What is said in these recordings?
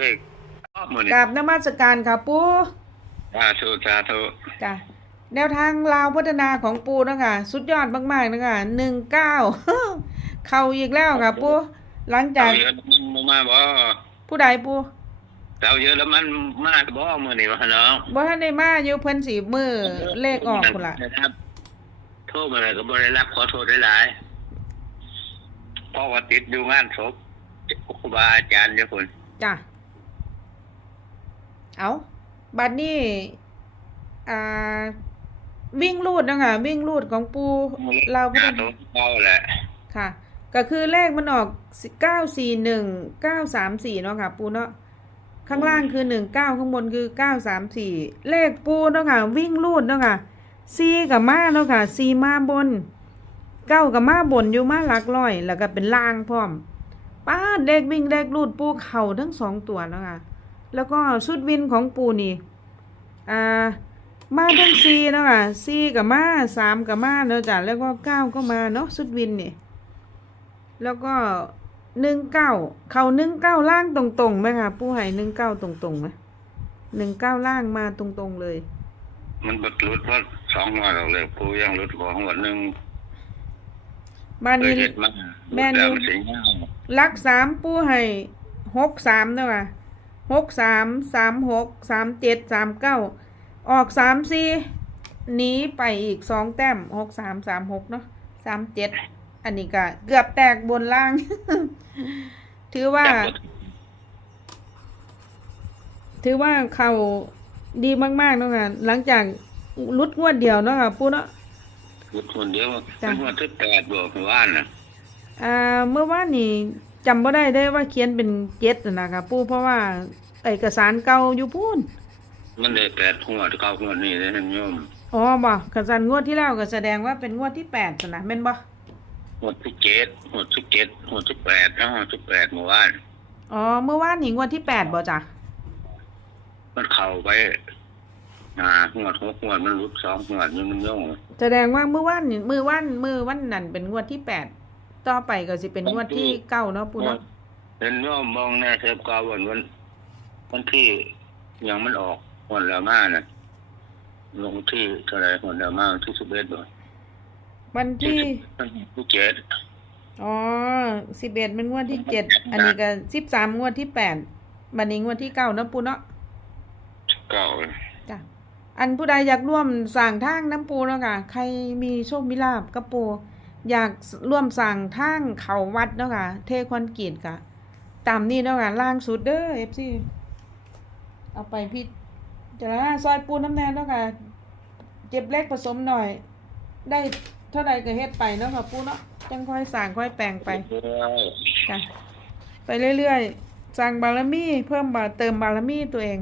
เลขอ้อมือนี่กราบนมัสการค่ะปูสาธุสาธุจ้ะแนวทางลาวพัฒนาของปูเนาะคะสุดยอดมากๆนะคะหนึ่งเก้าเข้าอีกแล้วค่ะปูหลังจาเจ้ากเยอะแล้วมันมาบ่ผู้ใดปูเจ้าเยอะแล้วมันมาบ่มือนี่วะเนาะบ่ทันได้มาอยู่เพิ่นสีมือเลขออกพุ่นล่ะนะครับโทษมาเลยก็บ่ได้รับขอโทษได้หลายเพราะว่าติดอยู่งานศพครูบาอาจารย์เจ้าคุณจ้ะ เอาบัดนี้อ่า วิ่งลูดนะคะวิ่งลูดของปูเราพัฒงานศนาพเก่าแหละค่ะ ก็คือเลขมันออกเก้าสี่หนึ่งเก้าสามสี่เนาะค่ะ ปูเนาะข้างล่างคือหนึ่งเก้าข้างบนคือเก้าสามสี่เลขปูเนาะค่ะ วิ่งลูดเนาะค่ะซีกับมาเนาะค่ะซีมาบนเก้ากับมาบนอยู่มาหลักร้อย แล้วก็เป็นล่างพร้อมป้าดเลขวิ่งเลขลูดปูเข่าทั้งสองตัวเนาะค่ะ แล้วก็ชุดวินของปูนี่อ่ามาทั้งซีเนาะค่ะซีกับมาสามกับมาเนาะจ้ะแล้วก็เก้าก็มาเนาะชุดวินนี่แล้วก็หนึ่งเก้าเขาหนึ่งเก้าล่างตรงๆไหมคะปูให้หนึ่งเก้าตรงๆไหมหนึ่งเก้าล่างมาตรงๆเลย มันบดหลุดเพราะสองหัวเราเลยครูยังหลุดของหัวหนึ่งบ้านเคยนี้เห็นมาแม่นอยู่ล้วมันสิงาลักสามปูให้หกสามเนาะค่ะ หกสามสามหกสามเจ็ดสามเก้าออกสามสี่หนีไปอีกสองแต้มหกสามสามหกเนาะสามเจ็ดอันนี้ก็เกือบแตกบนล่าง ถือว่า ถือว่าเขาดีมากๆเนาะค่ะหลังจากลุดงวดเดียวเนาะค่ะปูเนาะหลุดคนเดียวจ้ะเป็นหัวที่แปดบวกหัวว่านน่ะอ่าเมื่อวานนี่ จำบ่ได้ได้ว่าเขียนเป็นเจ็ดน่ะนะคะปูเพราะว่าเอกสารเก่าอยู่พูนมันได้แปดหัวเก้าหัวนี่เลยท่านโยมอ๋อบ่กสันงวดที่แล้วก็แสดงว่าเป็นงวดที่แปดน่ะนะแม่นบ่หัวที่เจ็ดหัวที่เจ็ดหัวที่แปดแล้วหัวที่แปดเมื่อวานอ๋อเมื่อวานนี่งวดที่แปดบ่จ้ะมันเข้าไปอ่าหัวหกหัวมันหลุดสองหัวนี่มันโย่งแสดงว่าเมื่อวานนี่มื้อวานมื้อวันนั้นเป็นงวดที่แปด ต่อไปก็สิเป็นงวดที่เก้าเนาะปูเนาะเห็นโยมมองแน่เทปกาวันวันวันที่ยังมันออกวันละมาน่ะลงที่เท่าไหรวันละมาวันที่สิบเอ็ดบ่วันที่ที่เจ็ดอ๋อสิบเอ็ดเป็นงวดที่เจ็ดอันนี้ก็สิบสามงวดที่แปดบัดนี้งวดที่เก้าเนาะปูเนาะเก้าจ้ะอันผู้ใดอยากร่วมสั่งทางน้ำปูเนาะค่ะ ใครมีโชคมีลาบกับปู อยากร่วมสั่งทางเขาวัดเนาะค่ะ เทคอนกรีตค่ะ ตามนี้เนาะค่ะล่างสุดเด้อเอฟซีเอาไปพี่จะละซอยปูน้ำแน่เนาะค่ะ เจ็บเล็กผสมหน่อย ได้เท่าใดก็เฮ็ดไปเนาะค่ะปูเนาะจังค่อยสั่งค่อยแปลงไปค่ะไปเรื่อยๆสร้างบารมีเพิ่มบาเติมบารมีตัวเอง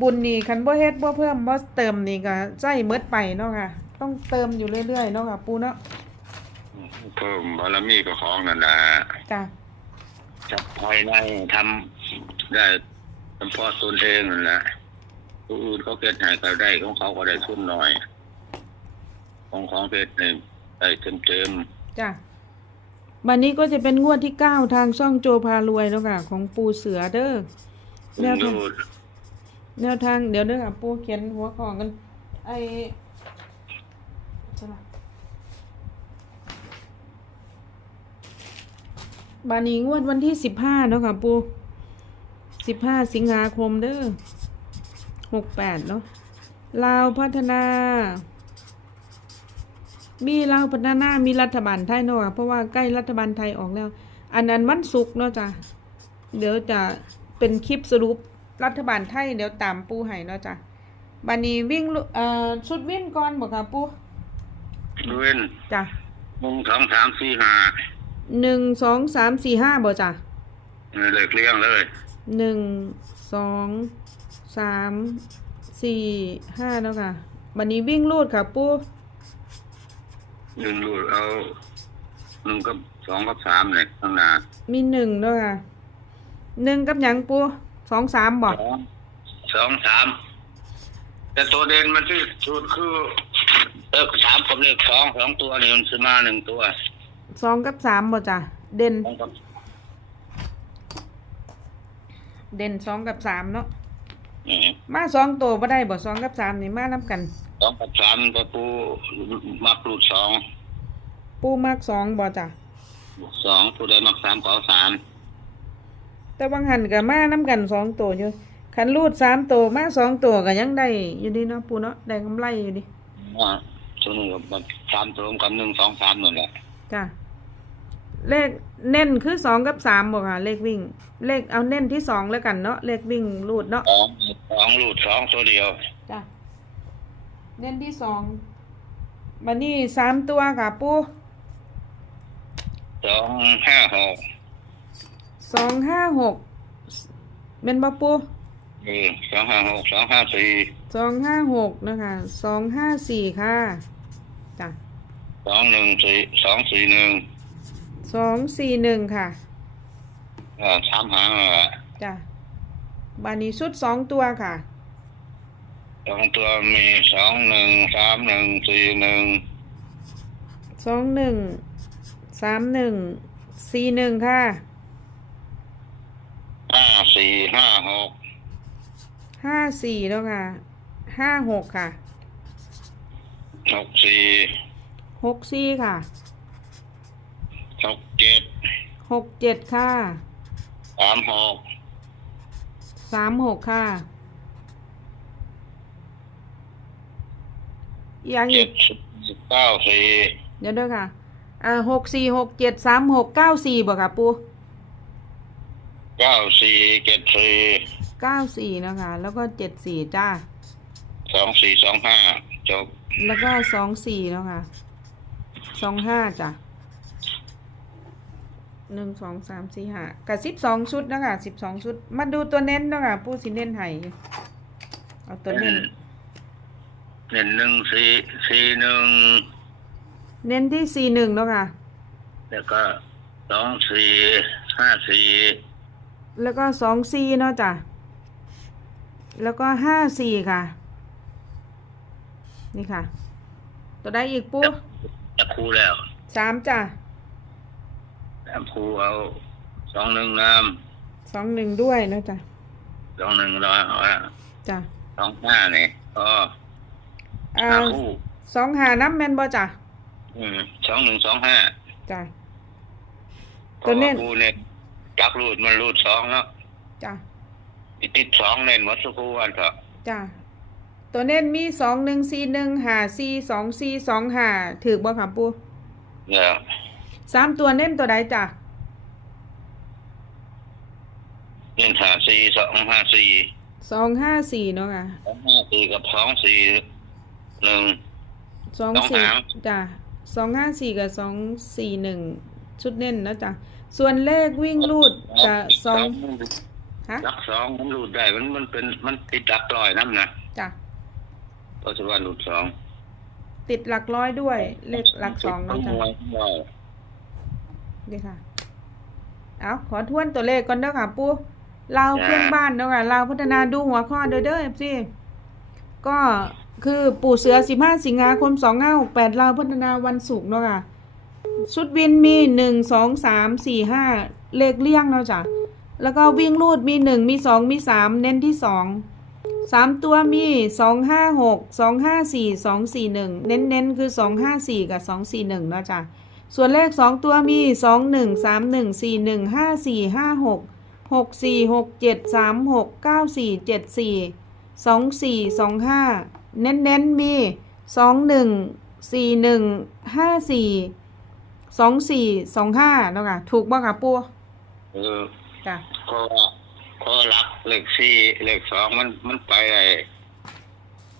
บุญนี่คันบ่เฮ็ดบ่เพิ่มบ่เติมนี่ก็ใจหมดไปเนาะค่ะ ต้องเติมอยู่เรื่อยๆเนาะค่ะปูเนาะ เพิ่มบารมีกับของนั่นแหละจ้ะจับภายในทำได้เฉพาะตนเองนั่นแหละผู้อื่นเขาเกิดหายก็ได้ของเขาก็ได้ทุนหน่อย ของของเพชรเนี่ยได้เต็มเต็มจ้ะวันนี้ก็จะเป็นงวดที่เก้าทางช่องโจพารวยเนาะค่ะ ของปูเสือเด้อๆแนวทางดูดแนวทางเดี๋ยวเด้อค่ะปูเขียนหัวข้อกันไอใช่ปะ บานี้งวดวันที่สิบห้าเนาะค่ะปูสิบห้าสิงหาคมเด้อหกแปดเนาะลาวพัฒนา มีลาวพัฒนา มีรัฐบาลไทยเนาะค่ะเพราะว่าใกล้รัฐบาลไทยออกแล้ว อันนั้นวันศุกร์เนาะจ้ะเดี๋ยวจะเป็นคลิปสรุปรัฐบาลไทยเดี๋ยวตามปูให้เนาะจ้ะบันนี้วิ่งลุเอ่อชุดวิ่งก่อนบอกค่ะปูเว้นจ้ะหนึ่งสองสามสี่ห้า หนึ่งสองสามสี่ห้าบ่จ้ะเลิกเลี้ยงเลยหนึ่งสองสามสี่ห้าเนาะค่ะบันนี้วิ่งลูดค่ะปูหนึ่งดูดเอาหนึ่งกับสองกับสามเนี่ยข้างหน้ามีหนึ่งเนาะค่ะหนึ่งกับหยังปูสองสามบ่สองสองสามแต่ตัวเด่นมันที่สุดคือเออสามกับเลขสองสองตัวนี่มันซื้อมาหนึ่งตัว สองกับสามบ่จ้ะเด่น สองกับเด่นสองกับสามเนาะอืมมาสองตัวบ่ได้บ่สองกับสามนี่มานํกัน สองกับสามก็ปูมักรูดสองปูมากสองบ่จ้ะสองผู้ใดมักสามก็เอาสามแต่บางหันก็มานํกันสองตัวอยู่คันรูดสามตัวมาสองตัวก็ยังได้อยู่ดีเนาะปูเนาะได้กำไรอยู่ดิว่าช่วงนี้ก็มันสามตัวกับหนึ่งสองสามนั่นแหละจ้ะ เลขเน้นคือสองกับสามบ่ค่ะ เลขวิ่ง เลขเอาเน้นที่สองแล้วกันเนาะเลขวิ่งรูดเนาะสองสองรูดสองตัวเดียวจ้ะเน้นที่สองบันนี้สามตัวค่ะปูสองห้าหกสองห้าหกเป็นบ่ปูเออสองห้าหกสองห้าสี่สองห้าหกนะคะสองห้าสี่ค่ะจ้ะสองหนึ่งสี่สองสี่หนึ่ง สองสี่หนึ่งค่ะเออสามหางนั่นแหละจ้ะบานนี้ชุดสองตัวค่ะสองตัวมีสองหนึ่งสามหนึ่งสี่หนึ่งสองหนึ่งสามหนึ่งสี่หนึ่งค่ะห้าสี่ห้าหกห้าสี่แล้วค่ะห้าหกค่ะหกสี่หกสี่ค่ะ หกเจ็ดหกเจ็ดค่ะสามหกสามหกค่ะอย่างเจ็อีดกสิบเก้าสี่เดี๋ยวเด้วยค่ะอ่าหกสี่หกเจ็ดสามหกเก้าสี่บ่ค่ะปูเก้าสี่เจ็ดสี่เก้าสี่นะคะ แล้วก็เจ็ดสี่จ้า สองสี่สองห้าจบแล้วก็สองสี่แล้วค่ะสองห้าจ้ะ หนึ่งสองสามสี่ห้ากับสิบสองชุดนะคะสิบสองชุด มาดูตัวเน้นนะคะปูสิเน้นไห้เอาตัวเน้นหนึ่งหนึ่งสี่สี่หนึ่งเน้นที่สี่หนึ่งแล้วค่ะ แล้วก็สองสี่ห้าสี่แล้วก็สองสี่เนาะจ้ะ แล้วก็ห้าสี่ค่ะ นี่ค่ะ ตัวได้อีกปูจะครูแล้วสามจ้ะ แต่ครูเอาสองหนึ่งน้สองหนึ่งด้วยเนาะจ้ะำสองหนึ่งร้อยเอาละจ้ะสองห้าเนี่ยก็อ่าห้าคู่สองหาน้ำแมนบ่จ้ะอืมสองหนึ่งสองห้าจ้ะ ตัวเน้นครูเนี่ยจับรูดมันรูดสองเนาะจ้ะติดสองเน้นหมดสักครู่วันเถอะจ้ะตัวเน้นมีสองหนึ่งสี่หนึ่งหาสี่สองสี่สองหาถือบ่ค่ะปู เนี่ย สามตัวเน้นตัวใดจ้ะเน้นหาสี่สองห้าสี่สองห้าสี่เนาะค่ะสองห้าสี่กับสองสี่หนึ่ง สองสองสี่หาง จ้ะสองห้าสี่กับสองสี่หนึ่งชุดเน้นนะจ้ะส่วนเลขวิ่งรูดกับสองฮะลักสองมันรูดได้มันมันเป็นมันติดลักลอยน้ำนะจ้ะเพราะฉะนั้นรูดสองติดหลักร้อยด้วย เลขหลักสองต้เนาะองจ้ะมวย นี่ค่ะ เอาขอทวนตัวเลขก่อนเด้อค่ะ ปูเราเพื่อนบ้านเนาะค่ะเราพัฒนาดูหัวข้อเด้อเด้อสิก็คือปู่เสือสิบห้าสิงหาคมสองห้าหกแปดเราพัฒนาวันศุกร์เนาะค่ะชุดวินมีหนึ่งสองสามสี่ห้าเลขเลี่ยงเนาะจ้ะแล้วก็วิ่งรูดมีหนึ่งมีสองมีสามเน้นที่สองสามตัวมีสองห้าหกสองห้าสี่สองสี่หนึ่งเน้นเน้นคือสองห้าสี่กับสองสี่หนึ่งเนาะจ้ะ ส่วนเลขสองตัวมีสองหนึ่งสามหนึ่งสี่หนึ่งห้าสี่ห้าหกหกสี่หกเจ็ดสามหกเก้าสี่เจ็ดสี่สองสี่สองห้าเน้นเน้นๆมีสองหนึ่งสี่หนึ่งห้าสี่สองสี่สองห้าเนาะค่ะถูกบ่ค่ะปูเออจ้ะก็ก็รักเลขสี่เลขสองมันมันไปไอ้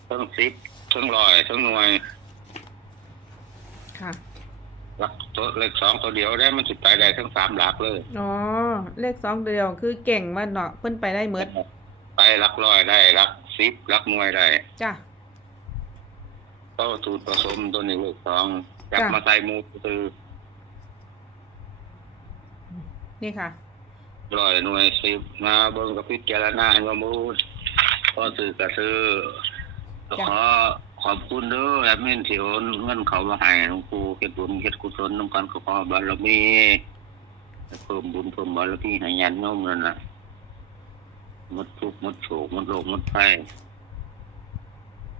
ทั้งสิบทั้งร้อยทั้งหน่วยค่ะ รักตัวเลขสองตัวเดียวได้มันสิไปได้ทั้งสามหลักเลยอ๋อเลขสองเดียวคือเก่งมันเนาะเพิ่นไปได้เมดไปรักร้อยได้รักสิบรักหน่วยได้จ้ะก็สูตรผสมตัวนี้เลขสองจับจ้ะมาใส่หมูคือนี่ค่ะร้อยหน่วยสิบมาเบิ่งกับพิจารณาให้ว่ามูดก็ซื้อก็ซื้อก็จ้ะขอ ขอบคุณเด้อแอดมินที่โอนเงินเขามาให้หลวงปู่เฮ็ดบุญเฮ็ดกุศลนำกันก็ขอบารมีเพิ่มบุญเพิ่มบารมีให้ญาติโยมนั่นน่ะหมดทุกข์หมดโศกหมดโรคหมดภัย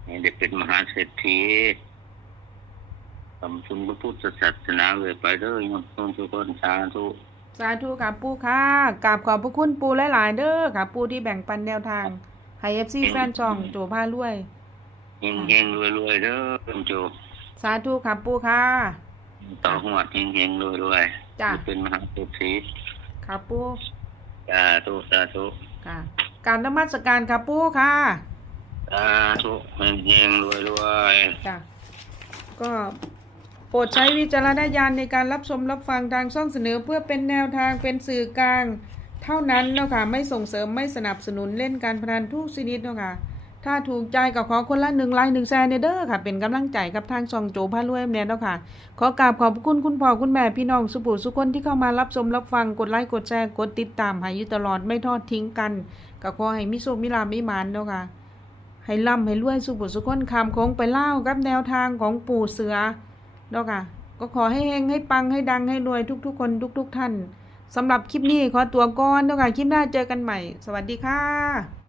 ให้ได้เป็นมหาเศรษฐีทำคุณพระพุทธศาสนาเลยไปเด้อยมทุกคนสาธุสาธุค่ะปูค่ะกราบขอบพระคุณปูหลาย ๆ เด้อค่ะปูที่แบ่งปันแนวทางให้เอฟซีแฟนช่องโจพารวย เฮงเฮงรวยรวยๆเด้อคุณโจสาธุค่ะปูค่ะ ต่อหัวเฮงเฮงรวยรวยจ้ะให้เป็นมหาเศรษฐีค่ะปูสาธุสาธุค่ะ การนมัสการค่ะปูค่ะสาธุเฮงเฮงรวยรวยจ้ะก็โปรดใช้วิจารณญาณในการรับชมรับฟังทางช่องเสนอเพื่อเป็นแนวทางเป็นสื่อกลาง เท่านั้นเนาะค่ะไม่ส่งเสริมไม่สนับสนุนเล่นการพนันทุกชนิดเนาะค่ะ ถ้าถูกใจก็ขอคนละหนึ่งไลค์หนึ่งแชร์เนเด้อค่ะ เป็นกำลังใจกับทางช่องโจพารวยแมนเนาะค่ะ ขอกราบขอบคุณคุณพ่อคุณแม่พี่น้องสุปุสุคนที่เข้ามารับชมรับฟังกดไลค์กดแชร์กดติดตามให้อยู่ตลอดไม่ทอดทิ้งกันก็ขอให้มิโชคมิลามิมานเนาะค่ะ ให้ร่ำให้รวยสุบุสุคนคำคงไปเล่ากับแนวทางของปู่เสือเนาะค่ะ ก็ขอให้เฮงให้ปังให้ดังให้รวยทุก ๆ คนทุก ๆ ท่านสำหรับคลิปนี้ขอตัวก่อนเนาะค่ะคลิปหน้าเจอกันใหม่ สวัสดีค่ะ